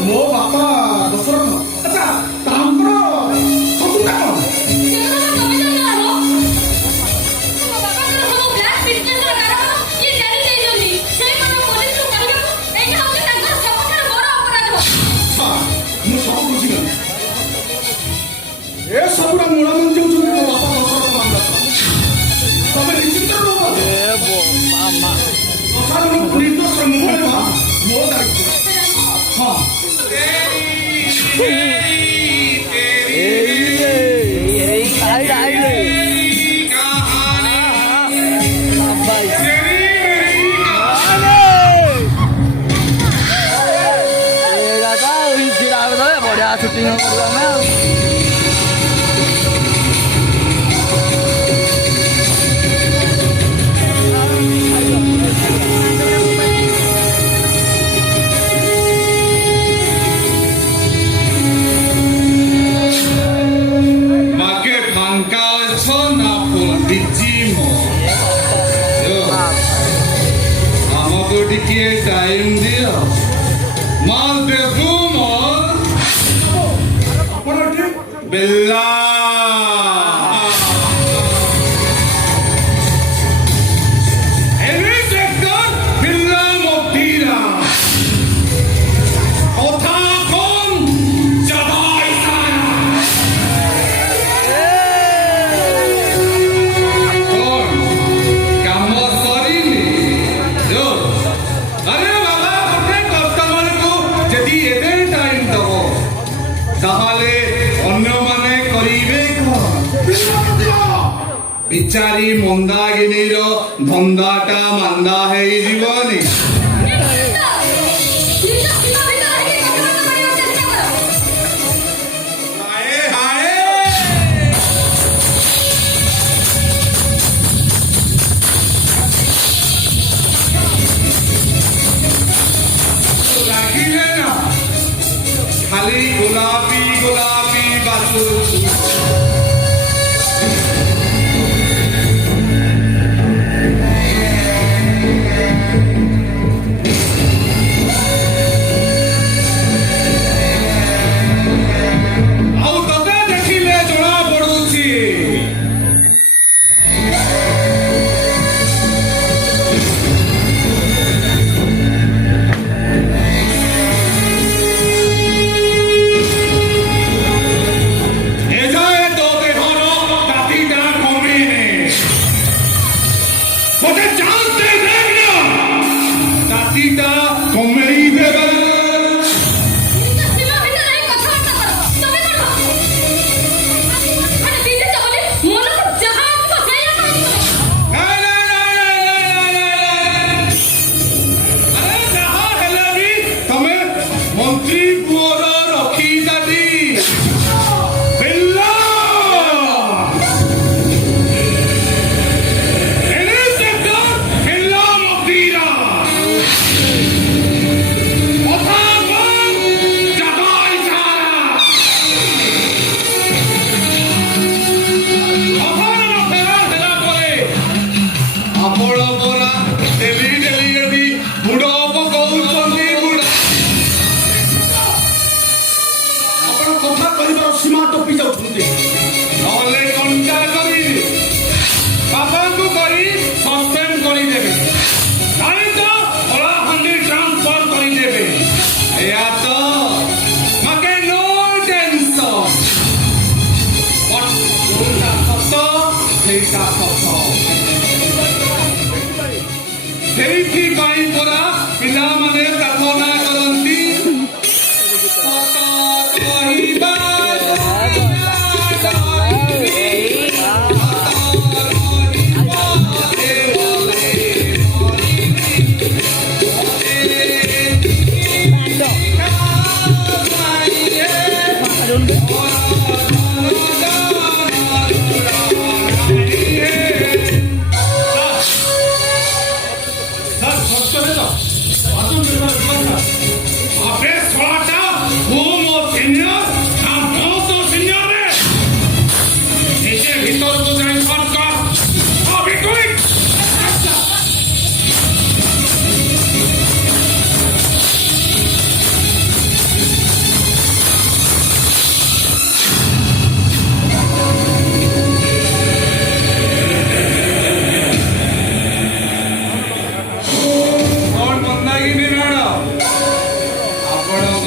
ମୋ ବାପା ଦଶରଥ ଆଚ୍ଛା ତାଙ୍କର ଶତ୍ରୁତା କଣ? ମୁଁ ସବୁ ବୁଝିଗଲି। ଏ ସବୁର ମୂଳ ମଞ୍ଜି ହଉଛନ୍ତି ମୋ ବାପା ଦଶରଥ ମାନଦାସ। ତମେ ନିଶ୍ଚିତ ରହ ନିର୍ଦ୍ଦୋଷ ମୁହଁରେ ମୋ ଦାୟିତ୍ୱ। ହଁ बड़ा शूटिंग टाइम दिया माल बेफूम बिल्ला बिल्ला मोतीरा ओथा कौन जबाई कौन काम सरीनी जो अरे बाबा गोटे कस्टमर को जदि एबे टाइम दबो ताहाले अन्य माने करिवे बिचारी मंदागिनीर धंदाटा मांदा हेई जीवनी खाली गुलाबी गुलाबी बातों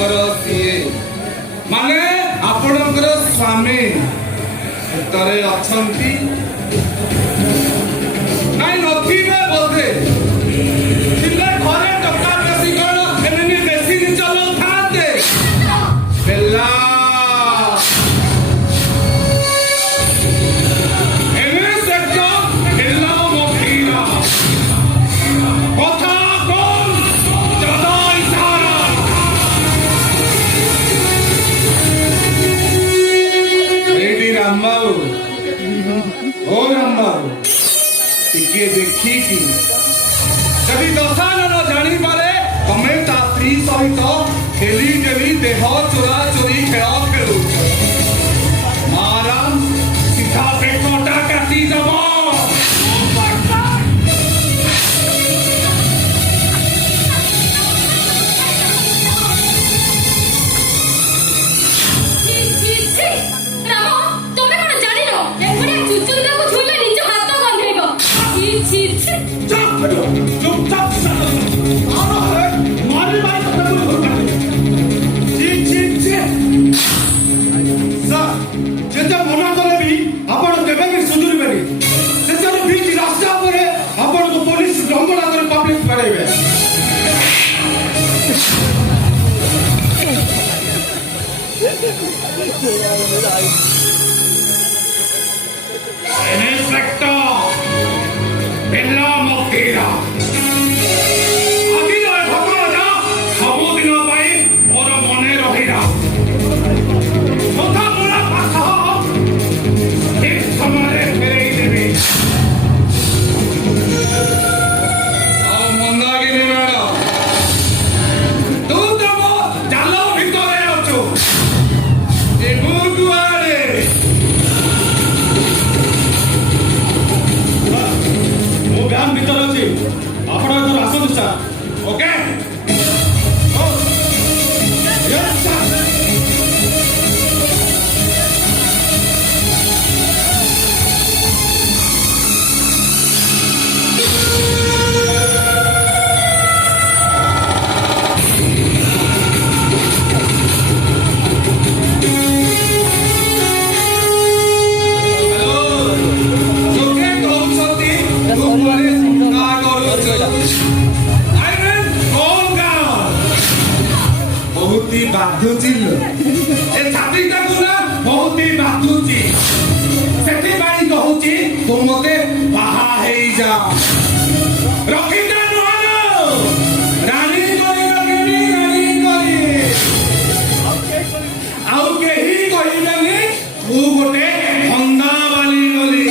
ଆପଣଙ୍କର ସିଏ ମାନେ ଆପଣଙ୍କର ସ୍ୱାମୀ ଭିତରେ ଅଛନ୍ତି ନାଇଁ ନଥିବେ ବୋଧେ ଥିଲେ ଘରେ ଟଙ୍କା ବେଶୀ କଣ ଏମିତି ବେଶୀ ଚଲଉଥାନ୍ତେ ହେଲା ଟିକେ ଦେଖିକି ଯଦି ଦଶାନନ ଜାଣିପାରେ ତମେ ତା ସ୍ତ୍ରୀ ସହିତ ଖେଳି ଖେଳି ଦେହ ଚୋରା ଚୋରି ଖେଳ ଖେଳୁଛ ମାରା ସିଧା ପେଟଟା କାଟିଦବ ଯେତେ ମନା କଲେ ବି ଆପଣ କେବେ ବି ସୁଧୁରିବେନି ସେଥିରେ ବିଚ୍ ରାସ୍ତା ଉପରେ ଆପଣଙ୍କୁ ପୋଲିସ ଡଙ୍ଗଡ଼ା କରି ପବ୍ଲିକ ବାଡ଼େଇବେ ସବୁଦିନ ପାଇଁ ମୋର ମନେ ରହିଲା ସମୟରେ ଫେରେଇ ଦେବି ଆଉ ମନ୍ଦାକିନୀ ମ୍ୟାଡମ ତୁ ତମ ଜାଲ ଭିତରେ ଅଛୁ ଯିବୁ କୁଆଡେ ମୁଁ ବ୍ୟାଙ୍କ ଭିତରେ ଅଛି ଆପଣ ଏଥର ଆସନ୍ତୁ ସାର୍ ଓକେ ବାଧୁଛି ଏ ଛାତିଟାକୁ ନା ବହୁତ ବାଧୁଛି ସେଥିପାଇଁ କହୁଛି ତୁ ମତେ ବାହା ହେଇଯା ରଖିଥା ରାଣୀ କରି ରଖିବି ରାଣୀ କରି ଆଉ କେହି କହିବେନି ତୁ ଗୋଟେ ହନ୍ଦା ବାଲି ବୋଲି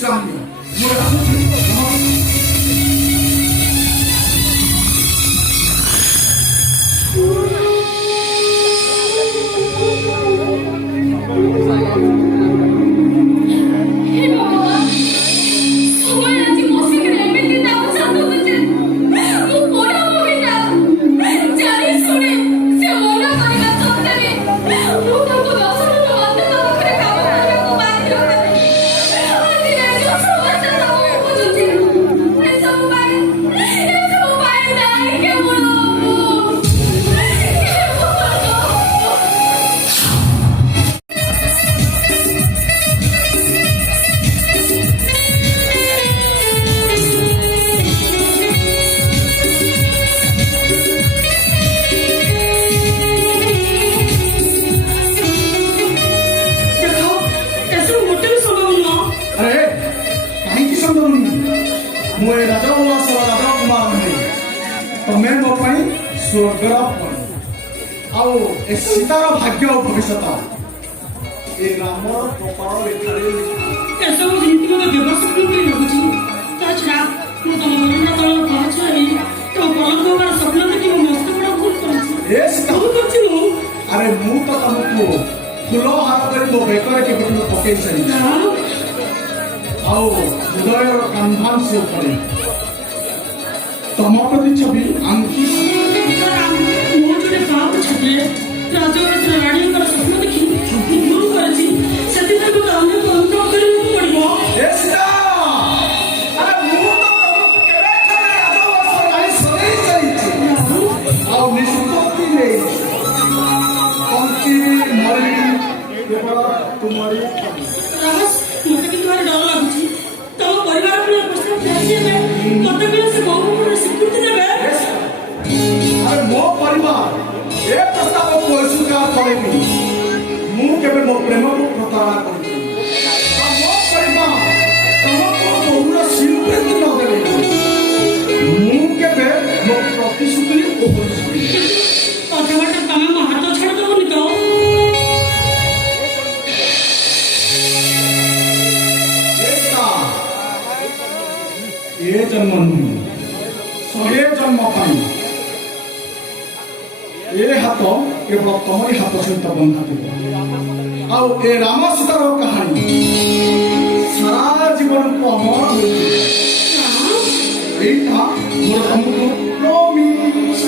विश्राम ମୁଁ ଏ ରାଜଉଲ୍ଲାସର ରାଜକୁମାର ନୁହେଁ ତମେ ମୋ ପାଇଁ ସ୍ୱର୍ଗର ଫଳ ଆଉ ଏ ସୀତାର ଭାଗ୍ୟ ଓ ଭବିଷ୍ୟତ ଏ ରାମର କପାଳ ରେଖାରେ ଲେଖା। ଏସବୁ ଯେମିତି ମୋତେ ବ୍ୟବସ୍ୱପ୍ନ ପରି ଲାଗୁଛି ତା ଛଡ଼ା ମୁଁ ତମ ମହିଳା ଦଳର ପହଞ୍ଚିଲାଣି ତମ ପଲଙ୍କ ହେବାର ସ୍ୱପ୍ନ ଦେଖି ମୋ ମସ୍ତ ବଡ଼ ଭୁଲ କରିଛି ଏ ସୀତା ଭୁଲ କରିଛି ମୁଁ ଆରେ ମୁଁ ତ ତମକୁ ଫୁଲ ହାର କରି ମୋ ବେକରେ କେବେଠୁ ପକେଇ ସାରିଛି ନା ଆଉ ହୃଦୟର କାନ୍ଭାଂଶ ଉପରେ ତମ ପ୍ରତିଛବି ଆଙ୍କି ମୁଁ ଜଣେ ବାପ ଛାତ୍ରରେ ରାଜବଂଶର ରାଣୀଙ୍କର ସ୍ୱପ୍ନ ଦେଖି ମୁଁ ଭୁଲ କରିଛି ସେଥିପାଇଁ ମୋତେ ଅନେକ ଅନୁଭବ କରିବାକୁ ପଡ଼ିବ ଏ ସୀତା ଆରେ ମୁଁ ତ ତମକୁ କେବେଠାରୁ ରାଜବଂଶର ରାଣୀ ସରେଇ ସାରିଛି ଆଉ ନିଷ୍ପତ୍ତି ନେଇଛି ବଞ୍ଚିବି ମରିବି କେବଳ ତୁମରି ପାଇଁ। ରାମସ ମୋତେ କିନ୍ତୁ ଭାରି ଡର ଲାଗୁଛି ତମ ପରିବାର ପାଇଁ ପ୍ରସ୍ତାବ ଚାଲିଛି ଏବେ ମୋତେ କଣ ସେ ବହୁମୂଲ୍ୟ ସ୍ୱୀକୃତି ଦେବେ ଆରେ ମୋ ପରିବାର ଏ ପ୍ରସ୍ତାବକୁ ଅସ୍ୱୀକାର କରେନି ମୁଁ କେବେ ମୋ ପ୍ରେମକୁ ପ୍ରତାରଣା କରିବି ଆଉ ମୋ ପରିବାର ତମକୁ ବହୁର ସ୍ୱୀକୃତି ନ ଦେଲେ ମୁଁ କେବେ ମୋ ପ୍ରତିଶ୍ରୁତି ଉପରିଯିବି ଅଥବାଟ ତମେ ମୋ ହାତ ଛାଡ଼ିଦେବନି ତ ଏ ଜନ୍ମ ନୁହେଁ 100 ଜନ୍ମ ପାଇଁ ଏ ହାତ କେବଳ ତମରି ହାତ ସହିତ ବନ୍ଧା ଥିବ ଆଉ ଏ ରାମ ସୀତାର କାହାଣୀ ସାରା ଜୀବନକୁ ଅମର ହୋଇଯିବ। ଏଇଟା ମୋର ତମକୁ ପ୍ରମିସ୍।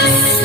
Thank you.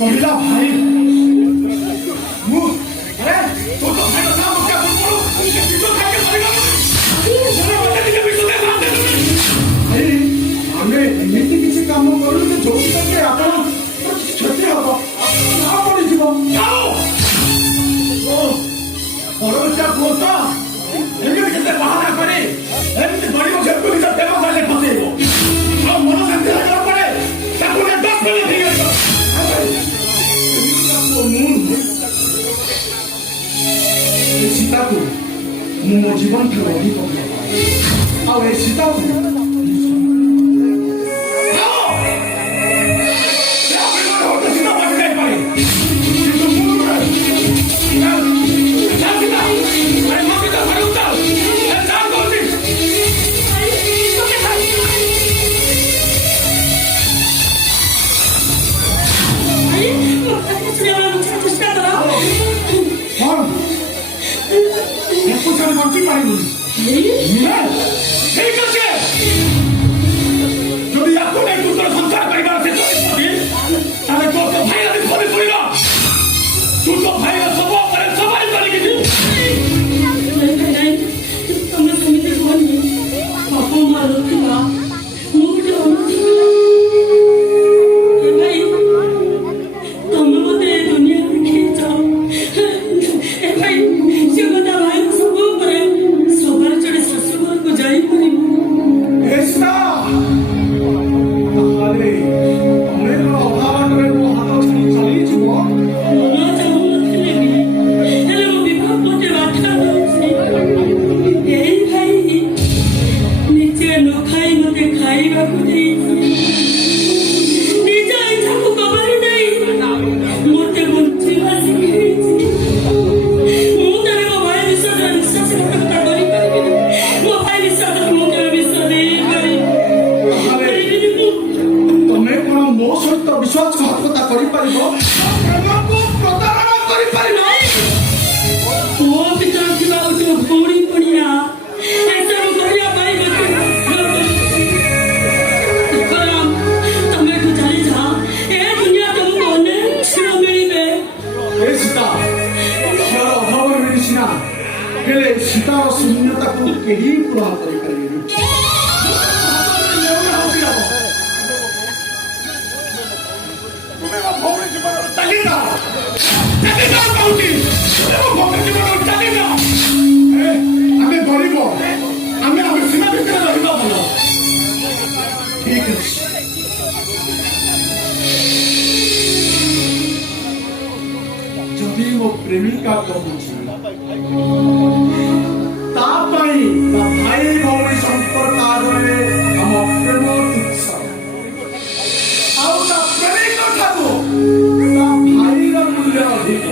कहिला भाई मु अरे तो भाई का नाम क्या बोलो उनके पीछे खा के मरेगा मुझे बता दे पीछे दे मार दे भाई हमें एमिति किसी काम करू तो जोड़ी करके आपण क्षति हबो ना पड़ी जीव जाओ ओ और क्या बोलता एमिति किसे बहाना करे एमिति बड़ी को जब कोई सब फेमस वाले फसेगो और मन शांति लगा पड़े ताको ने 10 मिनट ठीक है सीताको मो जीवन ठाରୁ ଅଧିକ ଭଲ ପାଏ ଆଉ ଏ ସୀତାକୁ बंची पारिबुनी ठीक আছে যদি আপনি এক দুটো সংসার পাইবার আছে তাহলে তো ভাইরা বিপদে পড়িল তুই তো ভাইরা সব করে সবাই করে কিছু ତମେ ସେମିତି କୁହନି ବାପା ମା ରଖିବା ମୁଁ ଗୋଟେ ଅନୁରୋଧ ଭାଇ ତମେ ମତେ ଏ ଦୁନିଆରେ ଦେଖେଇଛ ଏ ଭାଇ ସେ କଥା ଭାଇ ସବୁ ଉପରେ ସବାର ଚଢି ଶାଶୁଘରକୁ ଯାଇପାରିବୁ ଏସା ତାହେଲେ ତମେ କଣ ଅଭାବରେ ହାତ ଛାଡ଼ି ଚାଲିଯିବ ମନ ଚାହୁଁନଥିଲେ ବି ହେଲେ ମୋ ବିବାହ ପ୍ରତି ବାଧା ଦଉଛି ଏଇ ଭାଇ ନିଜେ ନ ଖାଇ ମତେ ଖାଇବାକୁ ଦେଇଛି ନିଜ ଇଚ୍ଛାକୁ କବାରି ଦେଇ ମତେ ବଞ୍ଚିବା ଶିଖେଇଛି ମୁଁ କେବେ ମୋ ଭାଇ ବିଷୟରେ ବିଶ୍ୱାସଘାତକତା କରିପାରିବିନି ମୋ ଭାଇ ବିଶ୍ୱାସକୁ ମୁଁ କେବେ ବିଶ୍ୱାସ ଦେଇପାରିବିନି ତମେ କଣ ମୋ ସହିତ ବିଶ୍ୱାସଘାତକତା କରିପାରିବ ପ୍ରେମକୁ ପ୍ରତାରଣା କରିପାରିବ ମୋ ଭିତରେ ଥିବା ଗୋଟେ ଭଉଣୀ ପଣିଆ ଏସବୁ କରିବା ପାଇଁ ମତେ ତୁକାରାମ ତମେ ଏଠୁ ଚାଲିଯା ଏ ଦୁନିଆ ତମକୁ ଅନେକ ଝିଅ ମିଳିବେ ଏ ସୀତା ଝିଅର ଅଭାବ ମିଳିଛି ନା ହେଲେ ସୀତାର ଶୂନ୍ୟତାକୁ କେହି ପୂରଣ କରିପାରିବେନି ଆମେ ଗରିବ ଆମେ ଆମ ସୀମା ଭିତରେ ରହିବା ଭଲ ଠିକ ଅଛି ଯଦି ମୋ ପ୍ରେମିକା କହୁଛି ତା ପାଇଁ ତା ଭାଇ ଭଉଣୀ ସମ୍ପର୍କ ଆଗରେ ଆମ ପ୍ରେମ ତୁଚ୍ଛ ଆଉ ତା ପ୍ରେମିକ ଠାରୁ ତା ଭାଇର ମୂଲ୍ୟ ଅଧିକ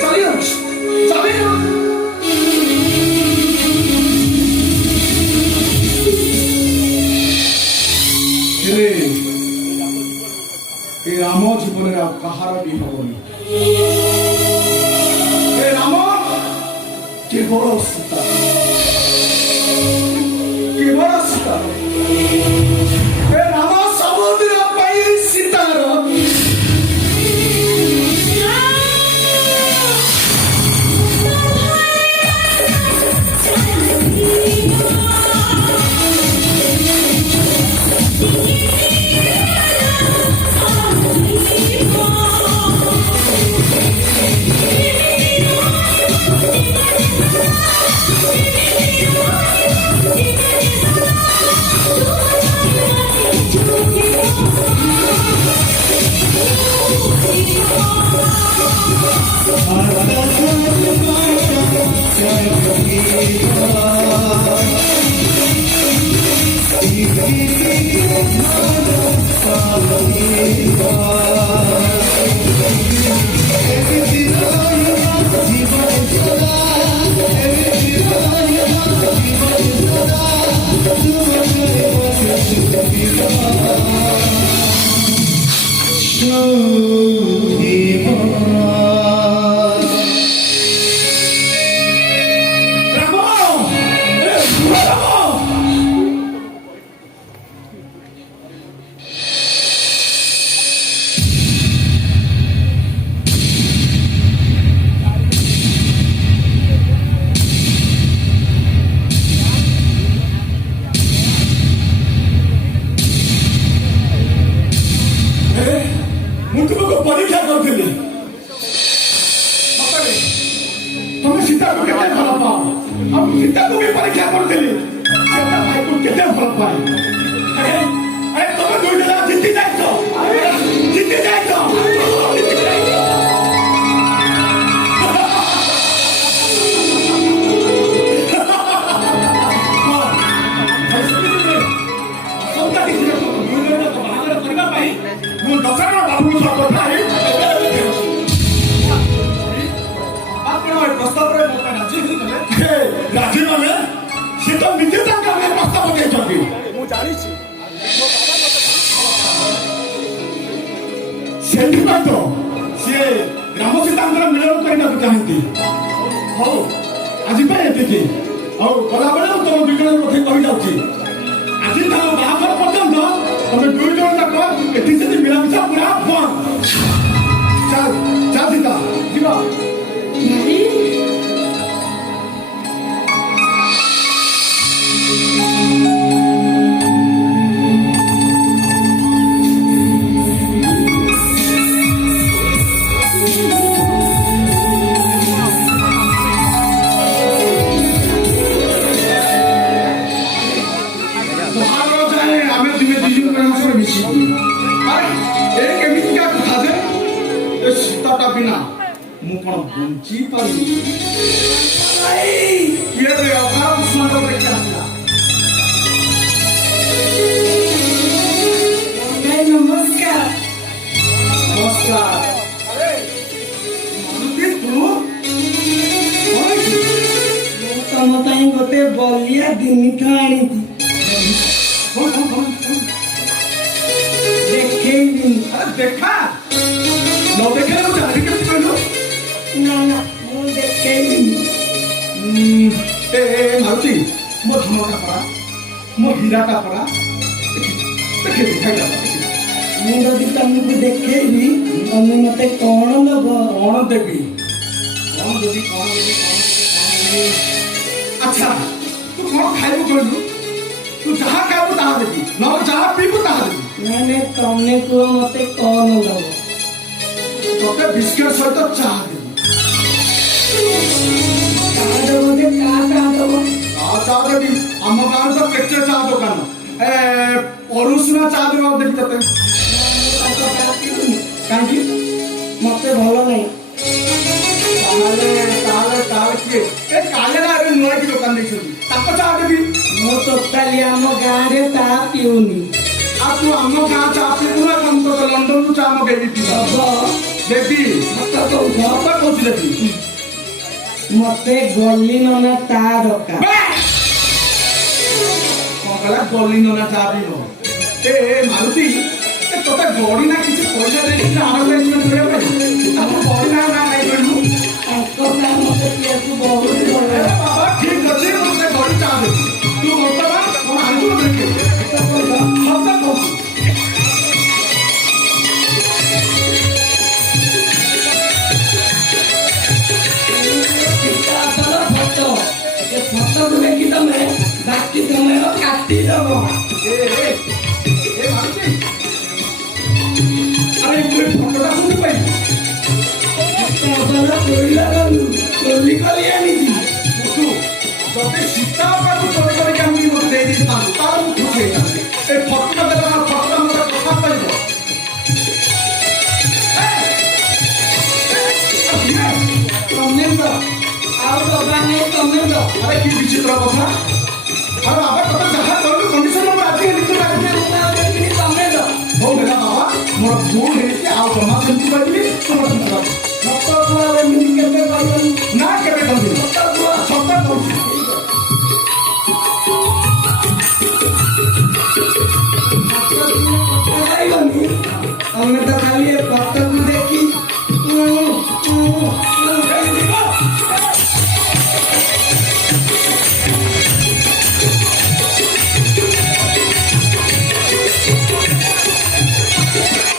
ଚାଲିଯାଉଛି ଚାଲିଯାଉଛି ହେଲେ ଏ ରାମ ଜୀବନରେ ଆଉ କାହାର ବି ହବନି କେବଳ ସୀତା କେବଳ ସୀତା ଏ ରାମ ସବୁଦିନ ପାଇଁ ସୀତାର ମୁଁ ତୁମକୁ ପରୀକ୍ଷା କରୁଥିଲି ତମେ ସୀତାକୁ କେତେ ଭଲ ପାଅ ଆଉ ସୀତାକୁ ବି ପରୀକ୍ଷା କରୁଥିଲି ସୀତା ଭାଇକୁ କେତେ ଭଲ ପାଏ ତମେ ଦୁଇ ଜଣ ଜିତି ଯାଇଛ ଜିତି ଯାଇଛ ମୁଁ ଦଶହରା ବାବୁଙ୍କୁ ସହ କଥା ହେଇ ଆପଣ ଏ ପ୍ରସ୍ତାବରେ ମୋ ପାଇଁ ରାଜି ହେଇଗଲେ ରାଜି ମାନେ ସେ ତ ନିଜେ ତାଙ୍କ ଆମେ ପ୍ରସ୍ତାବ ଦେଇଛନ୍ତି ମୁଁ ଜାଣିଛି ସେଥିପାଇଁ ତ ସିଏ ରାମ ସୀତାଙ୍କର ମିଳନ କରିବାକୁ ଚାହାନ୍ତି ହଉ ଆଜି ପାଇଁ ଏତିକି ଆଉ ଗଲାବେଳେ ମୁଁ ତମ ଦୁଇ ଜଣଙ୍କ କଥା କହିଯାଉଛି ଆଜି ତାଙ୍କ ବାହାଘର ପର୍ଯ୍ୟନ୍ତ ତମେ ଦୁଇ ଜଣ ଯାକ ଏଠି ଯଦି ମିଳାମିଶା ପୁରା ବନ୍ଦ ଚାଲ ଚାଲ ସୀତା ଯିବା ସୀତାଟା ବିନା ମୁଁ କଣ ବଞ୍ଚି ପାରିବି ନମସ୍କାର ନମସ୍କାର ମୁଁ ତମ ପାଇଁ ଗୋଟେ ବଲିଆ ଜିନିଷ ଆଣିଛି ଦେଖେଇବି ଦେଖା ନ ଦେଖିଲେ ମୁଁ ଜାଣିବି କେମିତି କହିଲୁ ନା ନା ମୁଁ ଦେଖେଇବି ଏ ମାରୁତି ମୋ ଧନଟା ପରା ମୋ ହୀରାଟା ପରା ଦେଖେଇବି ଖାଇଲା ମୁଁ ଯଦି ତମକୁ ଦେଖେଇବି ତମେ ମତେ କଣ ଦବ କଣ ଦେବି କଣ ଦେବି ଆଚ୍ଛା ତୁ କଣ ଖାଇବୁ କହିଲୁ ତୁ ଯାହା ଖାଇବୁ ତାହା ଦେବି ନହେଲେ ଯାହା ପିଇବୁ ତାହା ଦେବି ମାନେ ତମେ କୁହ ମତେ କଣ ଦବ ତତେ ବିସ୍କୁଟ ସହିତ ଚାହା ଦେବି ଚାହା ଦବ ଯେ ଚାହା ଦବ ଚାହା ଦେବି ଆମ ଗାଁରେ ତ କେତେ ଚାହା ଦୋକାନ ଅରୁସୁନା ଚାହା ଦେବାକୁ ଦେବି ତତେ କାହିଁକି ମତେ ଭଲ ନାହିଁ ତାହେଲେ କିଏ ଏ କାଳିଆ ଏବେ ନୂଆ କି ଦୋକାନ ଦେଇଛନ୍ତି ତାଙ୍କ ଚାହା ଦେବି ମୁଁ ଟୋଟାଲି ଆମ ଗାଁରେ ଚାହା ପିଉନି ଆଉ ତୁ ଆମ ଗାଁ ଚାହା ପିଇବୁ ନା କଣ ତ ଲଣ୍ଡନରୁ ଚାହା ମଗେଇବି ଦେବି ସତ କହୁଛ କହୁଛି ଦେବି ମତେ ଗଲି ନନା ଚାହା ଦରକାର କଣ କହିଲା ଗଲି ନନା ଚାହା ପିଇବ ଏ ମାରୁତି ତୋତେ ଗଡ଼ି ନା କିଛି ପଇସା ଦେଇକି ଆରେଞ୍ଜମେଣ୍ଟ କରିବା ପାଇଁ ତାକୁ ଗଡ଼ି ନା ନାଇଁ କହିଲୁ ତାଙ୍କ ଗାଁ ମତେ ପିଆକୁ ବହୁତ ଭଲ ଏ ଫଟୋକୁ ଦେଖି ତମେ ବାକି ସମୟ କାଟିଦବ। ମାରୁତି ଆରେ ଫଟୋଟା କୋଉଠି ପାଇଲି? କବର କୋଇଲା ଗଲୁ ଚୋରି କରି ଆଣିଛି। ଯଦି ସୀତା ପାଖକୁ ଚୋରି କରିକି ଆମକୁ ମୋତେ ଦେଇ ଦେଇଥାନ୍ତୁ ତାହେଲେ ମୁଁ ଖୁସି ହେଇଥାନ୍ତି। ଏ ଫଟୋଟା ଦେଲା ଫଟୋଟା ମୋତେ କଥା ପାଇବ। ତମେ ତ ଆଉ ଦବା ନାହିଁ ତମେ ତ। ଆରେ କି ବିଚିତ୍ର କଥା। ଆରେ ବାବା ତତେ ଯାହା କହିଲୁ କଣ୍ଡିସନ ମୁଁ ଆଜି ନିଜେ ତମେ ତ ହଉ ହେଲା ବାବା ମୋର ଭୁଲ ହେଇଛି ଆଉ ଜମା ସେମିତି କହିବି ତୁମର